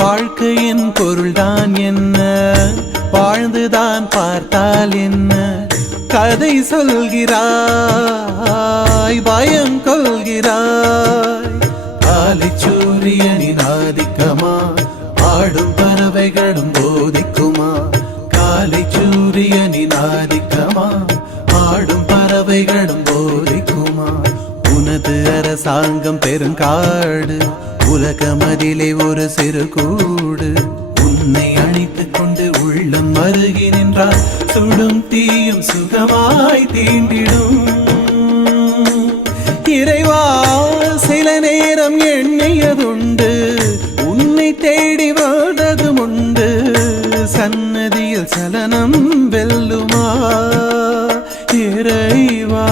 வாழ்க்கையின் பொருள்தான் என்ன, வாழ்ந்துதான் பார்த்தால் என்ன, கதை சொல்கிறாய் பயம் கொள்கிறாய். காலை சூரியனின் ஆதிக்கமா ஆடும் பறவைகளும் போதிக்குமா, காலை சூரியனின் ஆதிக்கமா ஆடும் பறவைகளும் போதிக்குமா. உனது அரசாங்கம் பெருங்காடு, உலகமதிலே ஒரு சிறு கூடு, உன்னை அணைத்துக் கொண்டு உள்ளம் அருகி நின்றால் சுடும் தீயும் சுகமாய் தீண்டிடும். இறைவா சில நேரம் எண்ணியதுண்டு, உன்னை தேடி வாழ்ந்ததும் உண்டு, சன்னதியில் சலனம் வெல்லுமா இறைவா.